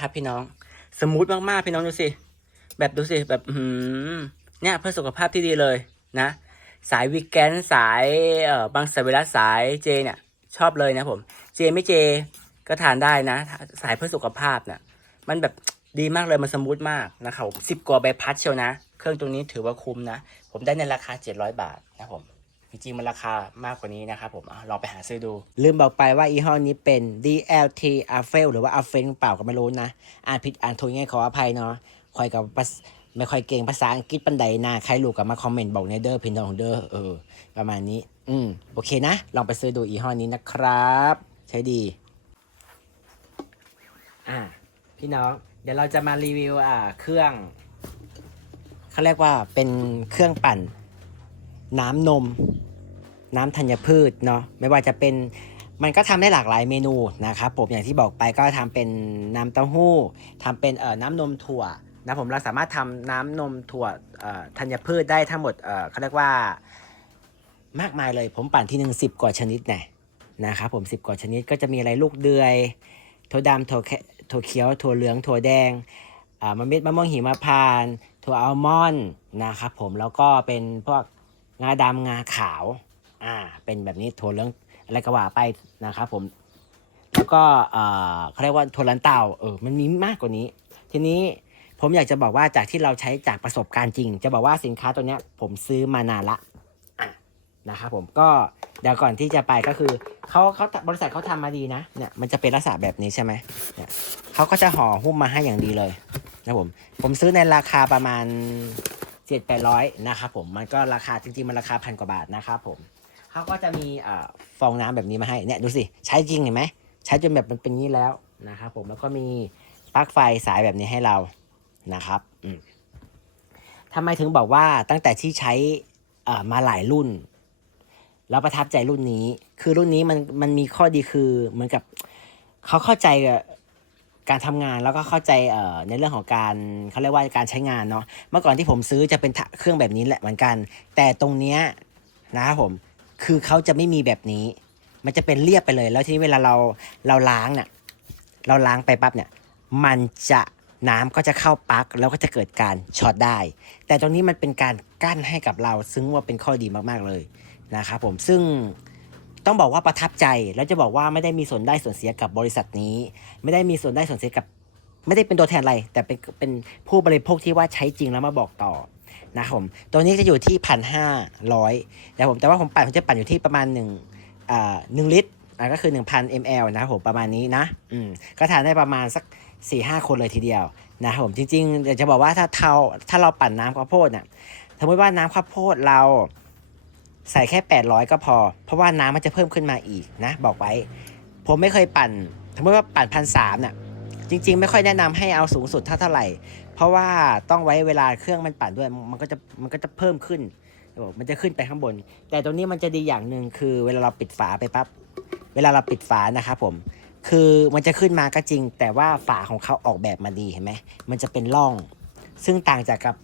ครับพี่น้อง สมูทมากๆพี่น้องดูสิ แบบดูสิแบบอืมเนี่ยเพื่อสุขภาพที่ดีเลยนะ สายวีแกนสายเอ่อบางสวิรัตสายเจเนี่ยชอบเลยนะผม เจไม่เจก็ทานได้นะ สายเพื่อสุขภาพเนี่ยมันแบบดีมากเลยมันสมูทมากนะครับผมสิบกว่าใบพัดเชียวนะ เครื่องตรงนี้ถือว่าคุ้มนะ ผมได้ในราคา 700 บาทนะผม จริงๆมันราคามากกว่านี้นะครับผมลองไปหาซื้อดู ลืมบอกไปว่ายี่ห้อนี้เป็น DLT a f e l หรือว่า a f e l เปล่าก็ไม่รู้นะ อ่านผิดอ่านถูกยังไงขออภัยเนาะคอยกับไม่ค่อยเก่งภาษาอังกฤษปันใดนะใครรู้กับมาคอมเมนต์บอกในเด้อพี่น้องเด้อเออประมาณนี้ อืมโอเคนะ ลองไปซื้อดูยี่ห้อนี้นะครับ ใช้ดี อ่าพี่น้อง เดี๋ยวเราจะมารีวิวอ่าเครื่องเขาเรียกว่าเป็นเครื่องปั่นน้ำนม น้ำธัญพืชเนาะไม่ว่าจะเป็นมันก็ทำได้หลากหลายเมนูนะครับผมอย่างที่บอกไปก็ทำเป็นน้ำเต้าหู้ทำเป็นเอ่อน้ำนมถั่วนะผมเราสามารถทำน้ำนมถั่วเอ่อธัญพืชได้ทั้งหมดเอ่อเขาเรียกว่ามากมายเลยผมปั่นที่หนึ่งสิบกว่าชนิดน่นะครับผมสิบกว่าชนิดก็จะมีอะไรลูกเดือยถั่วดำถั่วแถั่วเขียวถั่วเหลืองถั่วแดงอ่ามะเม็ดมะม่วงหิมพานต์ถั่วอัลมอนด์นะครับผมแล้วก็เป็นพวกงาดำงาขาว อ่า เป็นแบบนี้ถั่วเหลืองอะไรก็ว่าไปนะครับผม แล้วก็เอ่อเขาเรียกว่าถั่วลันเตาเออ มันมีมากกว่านี้ ทีนี้ผมอยากจะบอกว่าจากที่เราใช้จากประสบการณ์จริง จะบอกว่าสินค้าตัวเนี้ย ผมซื้อมานานละนะครับผมก็เดี๋ยวก่อนที่จะไปก็คือเขาเขาบริษัทเขาทำมาดีนะเนี่ยมันจะเป็นลักษณะแบบนี้ใช่ไหมเนี่ยเขาก็จะห่อหุ้มมาให้อย่างดีเลยนะผมผมซื้อในราคาประมาณเจ็ดแปดร้อยนะครับผมมันก็ราคาจริงๆมันราคาพันกว่าบาทนะครับผม เขาก็จะมีอ่อฟองน้ำแบบนี้มาให้เนี่ยดูสิใช้จริงเห็นไหมใช้จนแบบมันเป็นงี้แล้วนะครับผมแล้วก็มีปลั๊กไฟสายแบบนี้ให้เรานะครับอืมทำไมถึงบอกว่าตั้งแต่ที่ใช้อมาหลายรุ่นแล้วประทับใจรุ่นนี้ คือรุ่นนี้มันมันมีข้อดีคือเหมือนกับเขาเข้าใจการทำงานแล้วก็เข้าใจเอ่อในเรื่องของการเขาเรียกว่าการใช้งานเนาะเมื่อก่อนที่ผมซื้อจะเป็นเครื่องแบบนี้แหละเหมือนกัน แต่ตรงเนี้ยนะครับผม คือเขาจะไม่มีแบบนี้ มันจะเป็นเรียบไปเลย แล้วทีนี้เวลาเราเราล้างเนี่ยเราล้างไปปั๊บเนี่ย มันจะน้ำก็จะเข้าปลั๊กแล้วก็จะเกิดการช็อตได้ แต่ตรงนี้มันเป็นการกั้นให้กับเรา ซึ่งว่าเป็นข้อดีมากๆเลยนะครับผมซึ่งต้องบอกว่าประทับใจแล้วจะบอกว่าไม่ได้มีส่วนได้ส่วนเสียกับบริษัทนี้ ไม่ได้มีส่วนได้ส่วนเสียกับ ไม่ได้เป็นตัวแทนอะไร แต่เป็นเป็นผู้บริโภคที่ว่าใช้จริงแล้วมาบอกต่อ นะครับผม ตัวนี้จะอยู่ที่พันห้าร้อยแต่ผมแต่ว่าผมปั่นผมจะปั่นอยู่ที่ประมาณหนึ่งอ่าหนึ่งลิตรอ่าก็คือ 1,000 ml นะครับผมประมาณนี้นะอืมก็ทานได้ประมาณสัก4 5คนเลยทีเดียวนะครับผมจริงๆเดี๋ยวจะบอกว่าถ้าเทาถ้าเราปั่นน้ำข้าวโพดเนี่ยสมมติว่าน้ำข้าวโพดเราใส่แค่ 800 ก็พอ เพราะว่าน้ำมันจะเพิ่มขึ้นมาอีกนะ บอกไว้ ผมไม่เคยปั่นสมมติว่าปั่นพันสามเนี่ยจริง ๆ ไม่ค่อยแนะนำให้เอาสูงสุดเท่าเท่าไหร่ เพราะว่าต้องไว้เวลาเครื่องมันปั่นด้วยมันก็จะมันก็จะเพิ่มขึ้นมันจะขึ้นไปข้างบน แต่ตรงนี้มันจะดีอย่างหนึ่งคือเวลาเราปิดฝาไปปั๊บเวลาเราปิดฝานะครับผมคือมันจะขึ้นมาก็จริง แต่ว่าฝาของเขาออกแบบมาดีเห็นไหมมันจะเป็นร่อง ซึ่งต่างจากกับ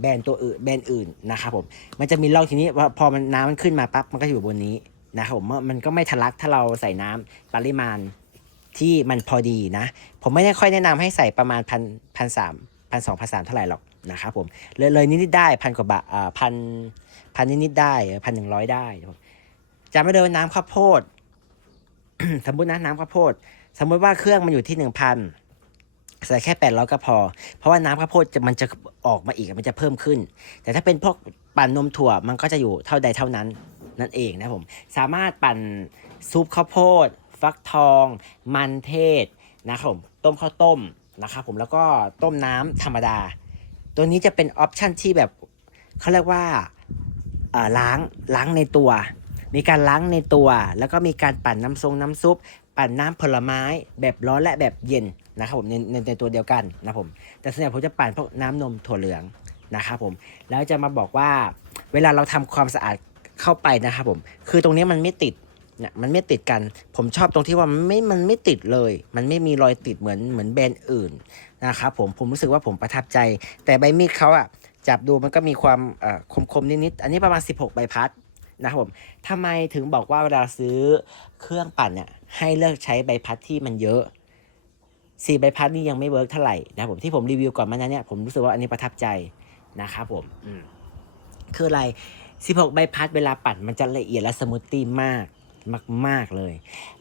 แบรนด์ตัวอื่นแบรนด์อื่นนะครับผมมันจะมีร่องทีนี้ว่พอมันน้ำมันขึ้นมาปั๊บมันก็อยู่บนนี้นะครับผมมันก็ไม่ทะลักถ้าเราใส่น้ำปริมาณที่มันพอดีนะ ผมไม่ได้ค่อยแนะนำให้ใส่ประมาณพันพันสาม พันสองพันสามเท่าไหร่หรอกนะครับผมเลยเลยนิดๆได้พันกว่าบาทอ่าพันพันนิดๆได้พันหนึ่งร้อยได้จำไม่ได้ว่าน้ำข้าวโพด สมมตินะน้ำข้าวโพด สมมติว่าเครื่องมันอยู่ที่หนึ่งพันใส่แค่แปดร้อยก็พอ เพราะว่าน้ำข้าวโพดจะมันจะออกมาอีกมันจะเพิ่มขึ้น แต่ถ้าเป็นพวกปั่นนมถั่วมันก็จะอยู่เท่าใดเท่านั้นนั่นเองนะผม สามารถปั่นซุปข้าวโพด ฟักทอง มันเทศนะครับผมต้มข้าวต้ม นะครับผมแล้วก็ต้มน้ำธรรมดา ตัวนี้จะเป็นออปชันที่แบบเขาเรียกว่าล้างล้างในตัว มีการล้างในตัว แล้วก็มีการปั่นน้ำทรงน้ำซุป ปั่นน้ำผลไม้แบบร้อนและแบบเย็นนะครับผมในในในตัวเดียวกันนะครับผมแต่ส่วนใหญ่ผมจะปั่นพวกน้ำนมถั่วเหลืองนะครับผมแล้วจะมาบอกว่าเวลาเราทำความสะอาดเข้าไปนะครับผมคือตรงนี้มันไม่ติด เนี่ยมันไม่ติดกัน ผมชอบตรงที่ว่ามันไม่มันไม่ติดเลย มันไม่มีรอยติดเหมือนเหมือนแบรนด์อื่นนะครับผมผมรู้สึกว่าผมประทับใจ แต่ใบมีดเขาอะจับดูมันก็มีความเอ่อคมนิดๆอันนี้ประมาณ 16 ใบพัดนะครับผมทำไมถึงบอกว่าเวลาซื้อเครื่องปั่นเนี่ยให้เลือกใช้ใบพัดที่มันเยอะสี่ใบพัดนี่ยังไม่เวิร์กเท่าไหร่นะครับผมที่ผมรีวิวก่อนมานั้นเนี่ยผมรู้สึกว่าอันนี้ประทับใจนะครับผมอืมคืออะไร 16 ใบพัดเวลาปั่นมันจะละเอียดและสมูทตี้มาก มาก ๆเลย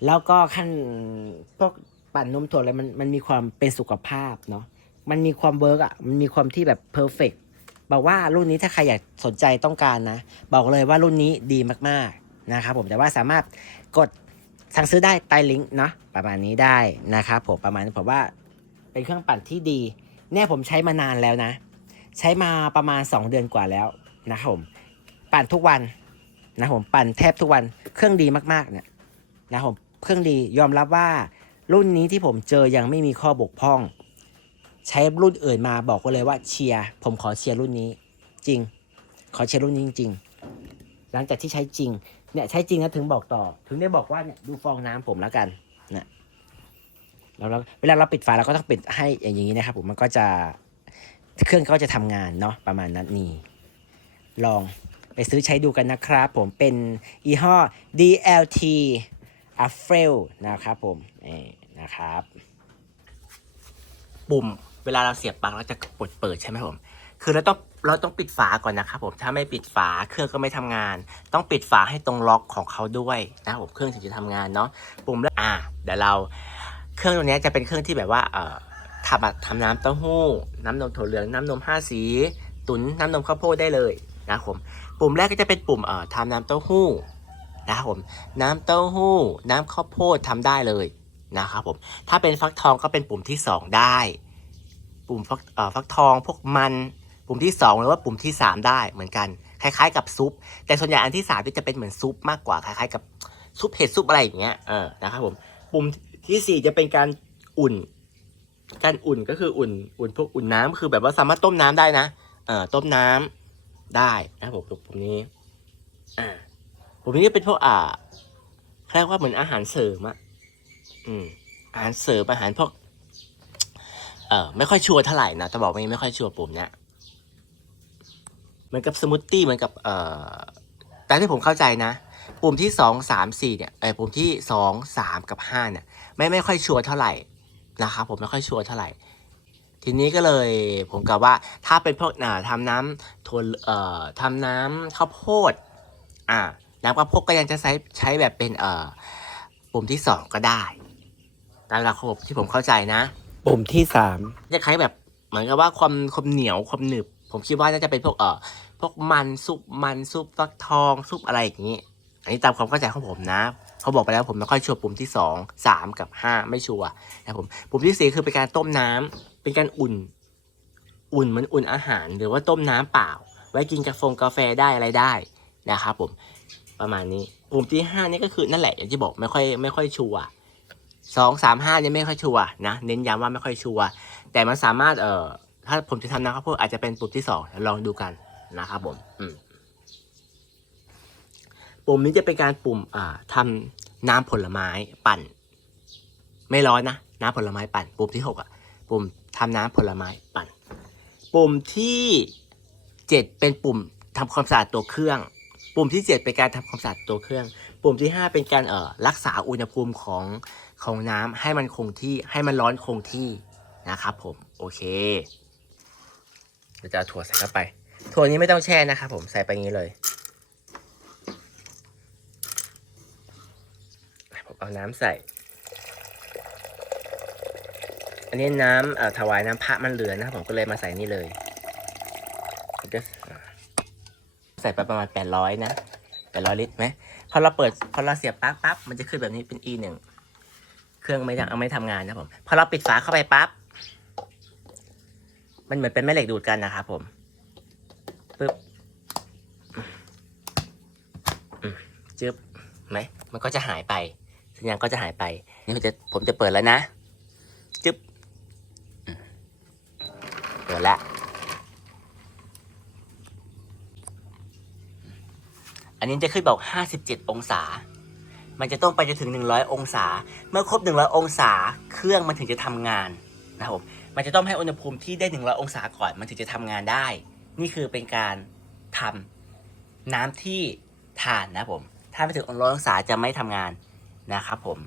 แล้วก็ขั้นพวกปั่นนมถั่วอะไรมันมันมีความเป็นสุขภาพเนาะมันมีความเวิร์กอะมันมีความที่แบบเพอร์เฟกบอกว่ารุ่นนี้ถ้าใครอยากสนใจต้องการนะ บอกเลยว่ารุ่นนี้ดีมากๆนะครับผมแต่ว่าสามารถกดสั่งซื้อได้ใต้ลิงก์เนาะประมาณนี้ได้นะครับผมประมาณนี้ผมว่าเป็นเครื่องปั่นที่ดี เนี่ยผมใช้มานานแล้วนะ ใช้มาประมาณ 2 เดือนกว่าแล้วนะครับผมปั่นทุกวันนะผมปั่นแทบทุกวัน เครื่องดีมากๆเนี่ยนะผมเครื่องดียอมรับว่า รุ่นนี้ที่ผมเจอยังไม่มีข้อบกพร่อง ใช้รุ่นอื่นมาบอกไว้เลยว่าเชียร์ผมขอเชียร์รุ่นนี้จริง ขอเชียร์รุ่นนี้จริงๆหลังจากที่ใช้จริงเนี่ยใช้จริงนะถึงบอกต่อ ถึงได้บอกว่าเนี่ยดูฟองน้ำผมแล้วกันนะแล้วเวลาเราปิดฝาเราก็ต้องปิดให้อย่างนี้นะครับ ผมมันก็จะเครื่องก็จะทำงานเนาะประมาณนั้นนี่ลอง ไปซื้อใช้ดูกันนะครับผมเป็นยี่ห้อ DLT a f r e l นะครับผมนี่นะครับ ปุ่มเวลาเราเสียบปลั๊กเราจะกดเปิดใช่ไหมผม คือเราต้องเราต้องปิดฝาก่อนนะครับผมถ้าไม่ปิดฝาเครื่องก็ไม่ทำงาน ต้องปิดฝาให้ตรงล็อกของเขาด้วยนะครับผมเครื่องถึงจะทำงานเนาะปุ่มแล้วอ่าเดี๋ยวเราเครื่องตัวนี้จะเป็นเครื่องที่แบบว่าเอ่อทำทำน้ำเต้าหู้ น้ำนมถั่วเหลืองน้ำนมห้าสี ตุ๋นน้ำนมข้าวโพดได้เลย นะครับผมปุ่มแรกก็จะเป็นปุ่มเอ่อทำน้ำเต้าหู้นะครับผมน้ำเต้าหู้ น้ำข้าวโพดทำได้เลยนะครับผมถ้าเป็นฟักทองก็เป็นปุ่มที่ 2 ได้ ปุ่มฟักเอ่อฟักทองพวกมันปุ่มที่ 2 หรือว่าปุ่มที่ 3 ได้เหมือนกัน คล้ายๆ กับซุป แต่ส่วนใหญ่อันที่3ที่จะเป็นเหมือนซุปมากกว่าคล้ายๆ กับซุปเห็ดซุปอะไรอย่างเงี้ยเออนะครับผมปุ่มที่ 4 จะเป็นการอุ่น การอุ่นก็คืออุ่น อุ่นพวกอุ่นน้ำคือแบบว่าสามารถต้มน้ำได้นะเออต้มน้ำ ได้นะครับผมปุ่มนี้อ่าปุ่มนี้จะเป็นพวกอ่าเรียกว่าเหมือนอาหารเสริมอะอืมอาหารเสริมอาหารพวกเอ่อไม่ค่อยชัวร์เท่าไหร่นะแต่บอกว่าไม่ค่อยชัวร์ปุ่มเนี้ยเหมือนกับสมูทตี้เหมือนกับเอ่อแต่ที่ผมเข้าใจนะ ปุ่มที่สองสามสี่เนี่ยไอ้ปุ่มที่สองสามกับห้าเนี่ยไม่ไม่ค่อยชัวร์เท่าไหร่นะครับผมไม่ค่อยชัวร์เท่าไหร่ ทีนี้ก็เลยผมกะว่าถ้าเป็นพวกอ่าทำน้ำถั่วเอ่อทำน้ำข้าวโพดอ่าน้ำข้าวโพดก็ยังจะใช้ใช้แบบเป็นเอ่อปุ่มที่สองก็ได้ตามหลักระบบที่ผมเข้าใจนะปุ่มที่สามจะคล้ายแบบเหมือนกับว่าความความเหนียวความหนึบ ผมคิดว่าน่าจะเป็นพวกเอ่อพวกมันซุปมันซุปฟักทองซุปอะไรอย่างนี้ อันนี้ตามความเข้าใจของผมนะเขาบอกไปแล้วผมไม่ค่อยชัวร์ปุ่มที่สองสามกับห้าไม่ชัวร์นะครับผมปุ่มที่สี่คือเป็นการต้มน้ำ เป็นการอุ่น อุ่นเหมือนอุ่นอาหาร หรือว่าต้มน้ำเปล่า ไว้กินกาแฟกาแฟได้อะไรได้นะครับผมประมาณนี้ปุ่มที่ห้านี่ก็คือนั่นแหละอย่างที่บอกไม่ค่อยไม่ค่อยชัวร์สองสามห้านี่ไม่ค่อยชัวร์นะเน้นย้ำว่าไม่ค่อยชัวร์แต่มันสามารถเอ่อถ้าผมจะทำนะครับพวกอาจจะเป็นปุ่มที่สองลองดูกันนะครับผมอืมปุ่มนี้จะเป็นการปุ่มอ่าทำน้ำผลไม้ปั่น ไม่ร้อนนะน้ำผลไม้ปั่น ปุ่มที่หกอะปุ่ม ทำน้ำผลไม้ปั่น ปุ่มที่เจ็ดเป็นปุ่มทำความสะอาดตัวเครื่อง ปุ่มที่เจ็ดเป็นการทำความสะอาดตัวเครื่อง ปุ่มที่ห้าเป็นการเอ่อรักษาอุณหภูมิของของน้ำให้มันคงที่ให้มันร้อนคงที่นะครับผมโอเคเดี๋ยวจะถั่วใส่เข้าไป ถั่วนี้ไม่ต้องแช่นะครับผมใส่ไปงนี้เลยผมเอาน้ำใส่ อันนี้น้ำเอ่อถวายน้ำพระมันเหลือนะครับผมก็เลยมาใส่นี่เลยใส่ไปประมาณแปดร้อยนะแปดร้อยลิตรไหมพอเราเปิดพอเราเสียบปลั๊กปั๊บมันจะขึ้นแบบนี้เป็น e หนึ่งเครื่องไม่ยังไม่ทำงานนะผมพอเราปิดฝาเข้าไปปั๊บมันเหมือนเป็นแม่เหล็กดูดกันนะครับผมปึ๊บจึ๊บไหมมันก็จะหายไป สัญญาณก็จะหายไป นี่ผมจะผมจะเปิดแล้วนะ จึ๊บอืม เปิดแล้วอันนี้จะขึ้นบอก 57 องศา มันจะต้องไปจนถึง 100 องศา เมื่อครบ 100 องศา เครื่องมันถึงจะทำงานนะครับผมมันจะต้องให้อุณหภูมิที่ได้ 100 องศาก่อนมันถึงจะทำงานได้ นี่คือเป็นการทำน้ำที่ทานนะผม ถ้าไม่ถึง100องศาจะไม่ทำงานนะครับผม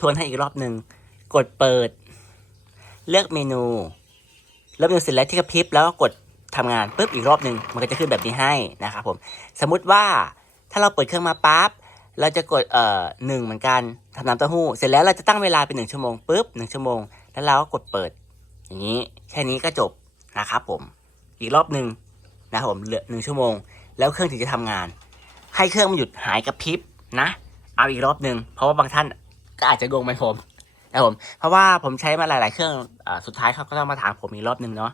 ทวนให้อีกรอบหนึ่ง กดเปิด เลือกเมนู ลือกเมนูเสร็จแล้วที่กระพริบแล้วก็กดทำงานปุ๊บอีกรอบหนึ่งมันก็จะขึ้นแบบนี้ให้นะครับผมสมมุติว่าถ้าเราเปิดเครื่องมาปั๊บเราจะกดเอ่อหนึ่งเหมือนกันทำน้ำเต้าหู้ เสร็จแล้วเราจะตั้งเวลาเป็นหนึ่งชั่วโมงปุ๊บหนึ่งชั่วโมง แล้วเราก็กดเปิด อย่างนี้แค่นี้ก็จบนะครับผมอีกรอบหนึ่งนะครับผมเหลือหนึ่งชั่วโมง แล้วเครื่องถึงจะทำงาน ให้เครื่องมันหยุดหายกระพริบนะ เอาอีกรอบหนึ่งเพราะว่าบางท่านก็อาจจะงงเหมือนผม นะครับผมเพราะว่าผมใช้มาหลาย ๆ เครื่องอสุดท้ายเขาก็ต้องมาถามผมอีกรอบหนึ่งเนาะ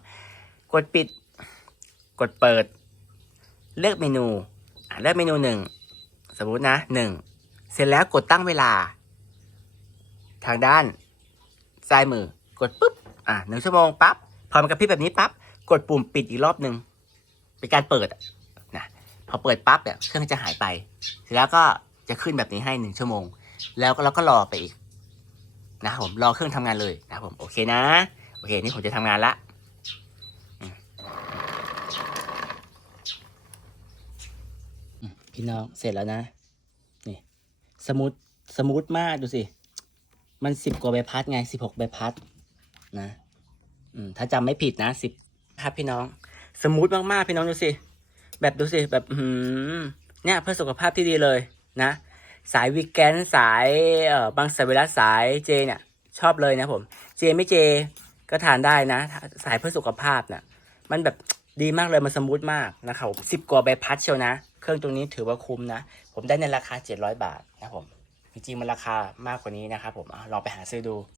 กดปิด กดเปิด เลือกเมนูเลือกเมนูหนึ่งสมมตินะหนึ่งเสร็จแล้วกดตั้งเวลา ทางด้านซ้ายมือกดปุ๊บอะหนึ่งชั่วโมงปั๊บพอมันกระพริบแบบนี้ปั๊บกดปุ่มปิดอีกรอบหนึ่งเป็นการเปิดนะพอเปิดปั๊บเนี่ยเครื่องจะหายไปเสร็จแล้วก็จะขึ้นแบบนี้ให้หนึ่งชั่วโมง แล้วก็เราก็รอไปอีก นะครับผมรอเครื่องทำงานเลยนะครับผมโอเคนะ โอเค นี่ผมจะทำงานละพี่น้องเสร็จแล้วนะ นี่สมูทสมูทมากดูสิ มันสิบกว่าใบพัดไงสิบหกใบพัดนะถ้าจำไม่ผิดนะสิบครับพี่น้อง สมูทมากๆพี่น้องดูสิ แบบดูสิแบบเนี่ยเพื่อสุขภาพที่ดีเลยนะ สายวีแกนสายเอ่อบางสวิรัตสายเจเนี่ยชอบเลยนะผม เจไม่เจก็ทานได้นะ สายเพื่อสุขภาพน่ะมันแบบดีมากเลยมันสมูทมากนะครับสิบกว่าใบพัดเชียวนะ เครื่องตรงนี้ถือว่าคุ้มนะ ผมได้ในราคา 700 บาทนะผมจริงๆมันราคามากกว่านี้นะครับผมอลองไปหาซื้อดู